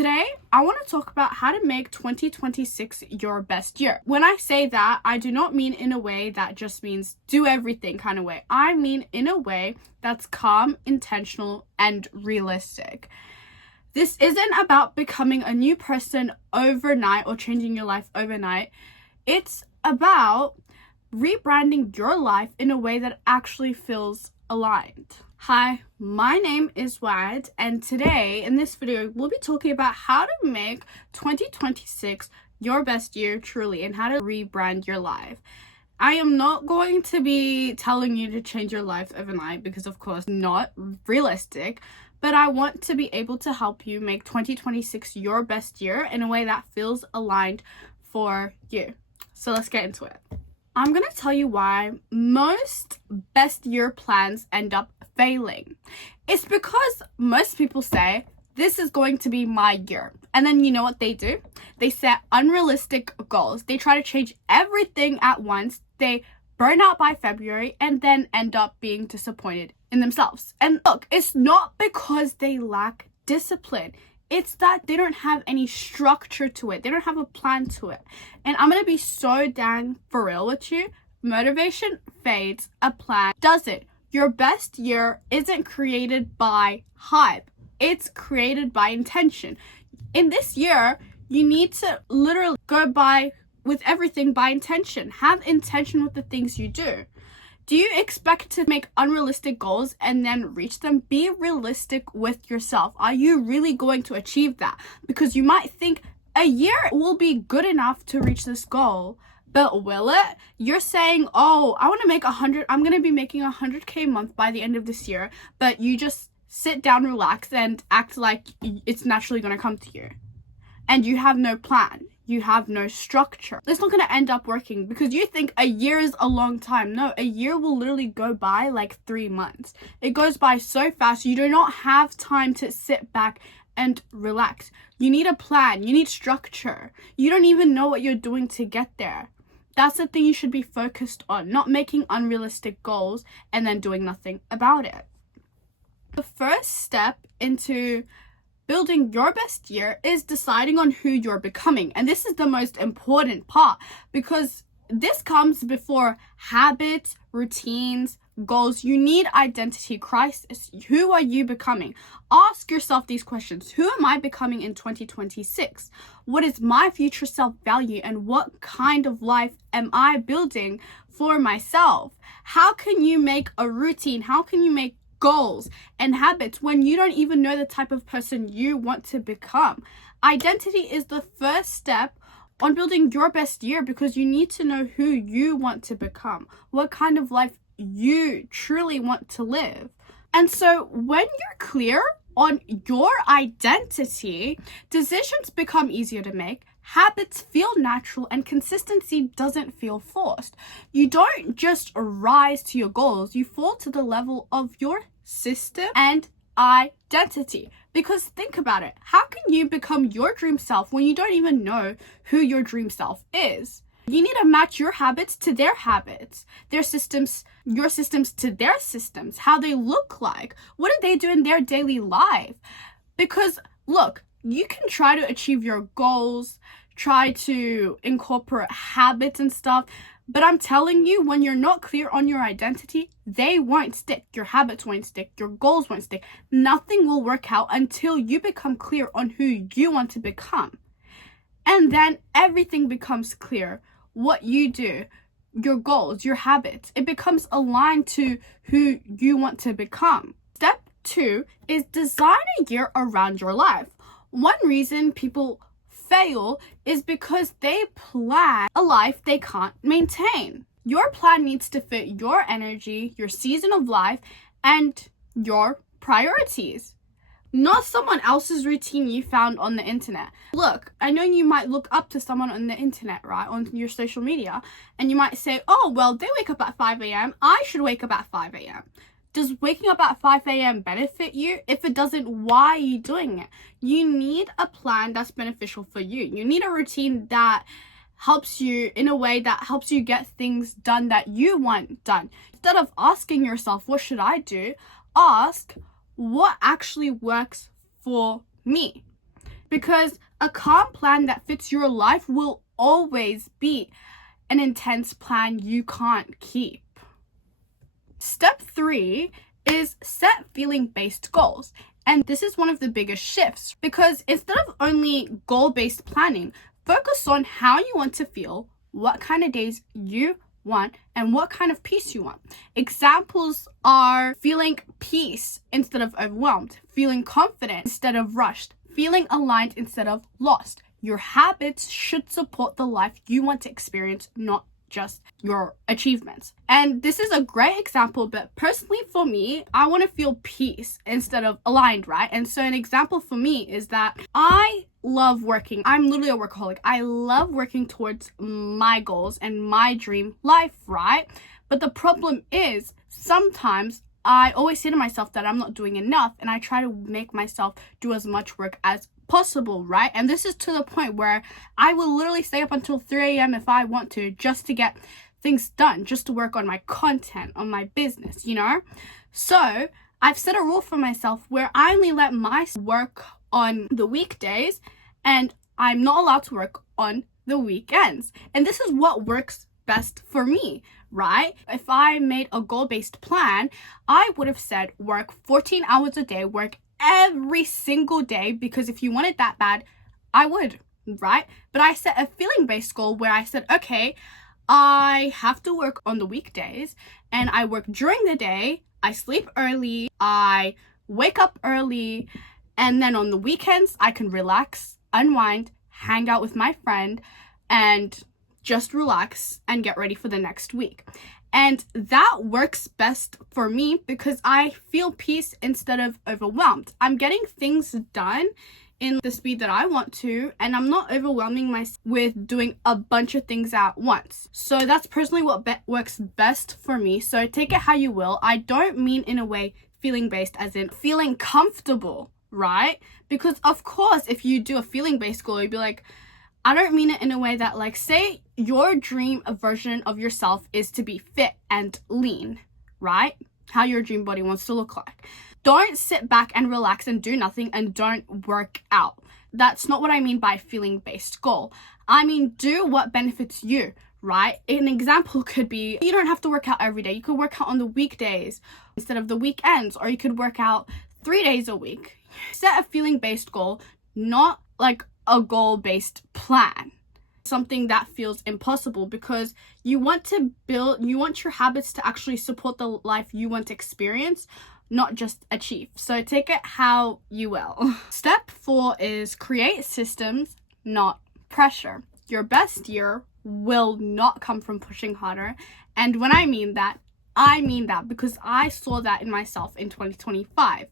Today, I want to talk about how to make 2026 your best year. When I say that, I do not mean in a way that just means do everything kind of way. I mean in a way that's calm, intentional, and realistic. This isn't about becoming a new person overnight or changing your life overnight. It's about rebranding your life in a way that actually feels aligned. Hi, my name is Waad, and today in this video we'll be talking about how to make 2026 your best year truly and how to rebrand your life. I am not going to be telling you to change your life overnight because of course not realistic, but I want to be able to help you make 2026 your best year in a way that feels aligned for you. So let's get into it. I'm going to tell you why most best year plans end up failing. It's because most people say, this is going to be my year. And then you know what they do? They set unrealistic goals. They try to change everything at once. They burn out by February and then end up being disappointed in themselves. And look, it's not because they lack discipline. It's that they don't have any structure to it. They don't have a plan to it. And I'm going to be so dang for real with you. Motivation fades, a plan doesn't. Your best year isn't created by hype. It's created by intention. In this year, you need to literally go by with everything by intention. Have intention with the things you do. Do you expect to make unrealistic goals and then reach them? Be realistic with yourself. Are you really going to achieve that? Because you might think a year will be good enough to reach this goal, but will it? You're saying, oh, I want to make 100. I'm going to be making 100K a month by the end of this year, but you just sit down, relax, and act like it's naturally going to come to you. And you have no plan. You have no structure. It's not going to end up working because you think a year is a long time. No, a year will literally go by like 3 months. It goes by so fast. You do not have time to sit back and relax. You need a plan. You need structure. You don't even know what you're doing to get there. That's the thing you should be focused on, not making unrealistic goals and then doing nothing about it. The first step into building your best year is deciding on who you're becoming. And this is the most important part because this comes before habits, routines, goals. You need identity crisis. Who are you becoming? Ask yourself these questions. Who am I becoming in 2026? What is my future self value and what kind of life am I building for myself? How can you make a routine? How can you make goals and habits when you don't even know the type of person you want to become? Identity is the first step on building your best year because you need to know who you want to become, what kind of life you truly want to live. And so when you're clear on your identity, decisions become easier to make, habits feel natural, and consistency doesn't feel forced. You don't just rise to your goals, you fall to the level of your system and identity. Because think about it, how can you become your dream self when you don't even know who your dream self is? You need to match your habits to their habits, their systems, your systems to their systems, how they look like, what do they do in their daily life? Because look, you can try to achieve your goals, try to incorporate habits and stuff, but I'm telling you, when you're not clear on your identity, they won't stick. Your habits won't stick. Your goals won't stick. Nothing will work out until you become clear on who you want to become. And then everything becomes clear. What you do, your goals, your habits, it becomes aligned to who you want to become. Step 2 is design a year around your life. One reason people fail is because they plan a life they can't maintain. Your plan needs to fit your energy, your season of life, and your priorities, not someone else's routine you found on the internet. Look, I know you might look up to someone on the internet, right, on your social media, and you might say, oh, well, they wake up at 5 a.m. I should wake up at 5 a.m. Does waking up at 5 a.m. benefit you? If it doesn't, why are you doing it? You need a plan that's beneficial for you. You need a routine that helps you in a way that helps you get things done that you want done. Instead of asking yourself, what should I do? Ask, what actually works for me? because a calm plan that fits your life will always be an intense plan you can't keep. Step 3 is set feeling-based goals. And this is one of the biggest shifts, because instead of only goal-based planning, focus on how you want to feel, what kind of days you want, and what kind of peace you want. Examples are feeling peace instead of overwhelmed, feeling confident instead of rushed, feeling aligned instead of lost. Your habits should support the life you want to experience, not just your achievements. And this is a great example, but personally for me, I want to feel peace instead of aligned, right? And so an example for me is that I love working. I'm literally a workaholic. I love working towards my goals and my dream life, right? But the problem is sometimes I always say to myself that I'm not doing enough, and I try to make myself do as much work as possible, right? And this is to the point where I will literally stay up until 3 a.m. if I want to, just to get things done, just to work on my content, on my business, you know? So I've set a rule for myself where I only let myself work on the weekdays and I'm not allowed to work on the weekends. And this is what works best for me, right? If I made a goal-based plan, I would have said work 14 hours a day, work every single day, because if you want it that bad, I would, right? But I set a feeling-based goal where I said, okay, I have to work on the weekdays and I work during the day, I sleep early, I wake up early, and then on the weekends, I can relax, unwind, hang out with my friend, and just relax and get ready for the next week. And that works best for me because I feel peace instead of overwhelmed. I'm getting things done in the speed that I want to, and I'm not overwhelming myself with doing a bunch of things at once. So that's personally what works best for me. So take it how you will. I don't mean in a way feeling based as in feeling comfortable, right? Because of course, if you do a feeling based goal, you'd be like, I don't mean it in a way that, like, say your dream version of yourself is to be fit and lean, right? How your dream body wants to look like. Don't sit back and relax and do nothing and don't work out. That's not what I mean by feeling-based goal. I mean, do what benefits you, right? An example could be, you don't have to work out every day. You could work out on the weekdays instead of the weekends, or you could work out 3 days a week. Set a feeling-based goal, not like a goal-based plan, something that feels impossible, because you want your habits to actually support the life you want to experience, not just achieve. So take it how you will. Step 4 is create systems, not pressure. Your best year will not come from pushing harder. And when I mean that because I saw that in myself in 2025.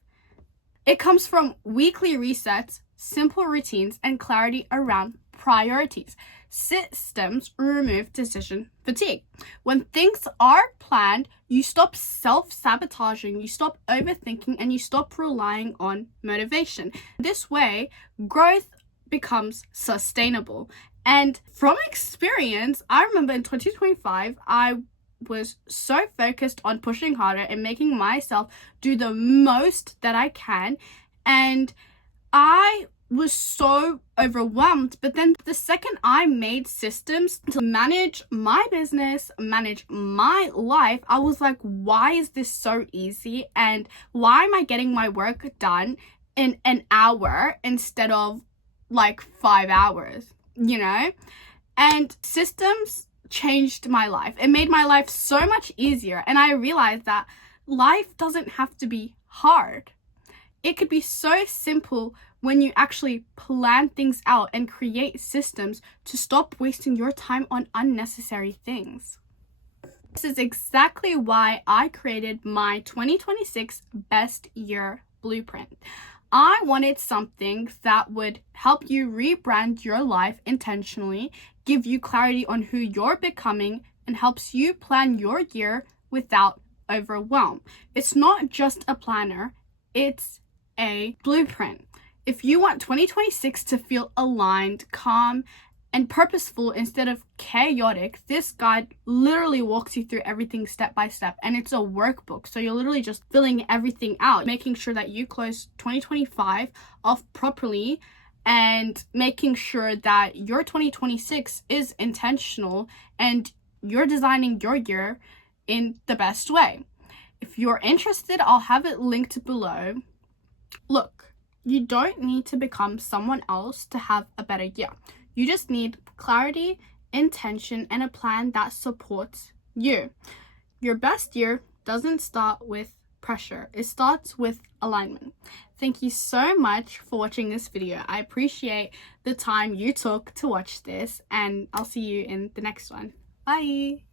It comes from weekly resets, simple routines, and clarity around priorities. Systems remove decision fatigue. When things are planned, you stop self-sabotaging, you stop overthinking, and you stop relying on motivation. This way, growth becomes sustainable. And from experience, I remember in 2025, I was so focused on pushing harder and making myself do the most that I can, and I was so overwhelmed. But then the second I made systems to manage my business, manage my life, I was like, why is this so easy? And why am I getting my work done in an hour instead of like 5 hours, you know? And systems changed my life. It made my life so much easier. And I realized that life doesn't have to be hard. It could be so simple when you actually plan things out and create systems to stop wasting your time on unnecessary things. This is exactly why I created my 2026 Best Year Blueprint. I wanted something that would help you rebrand your life intentionally, give you clarity on who you're becoming, and helps you plan your year without overwhelm. It's not just a planner, it's a blueprint. If you want 2026 to feel aligned, calm, and purposeful instead of chaotic, this guide literally walks you through everything step by step, and it's a workbook. So you're literally just filling everything out, making sure that you close 2025 off properly and making sure that your 2026 is intentional and you're designing your year in the best way. If you're interested, I'll have it linked below. Look, you don't need to become someone else to have a better year. You just need clarity, intention, and a plan that supports you. Your best year doesn't start with pressure. It starts with alignment. Thank you so much for watching this video. I appreciate the time you took to watch this, and I'll see you in the next one. Bye!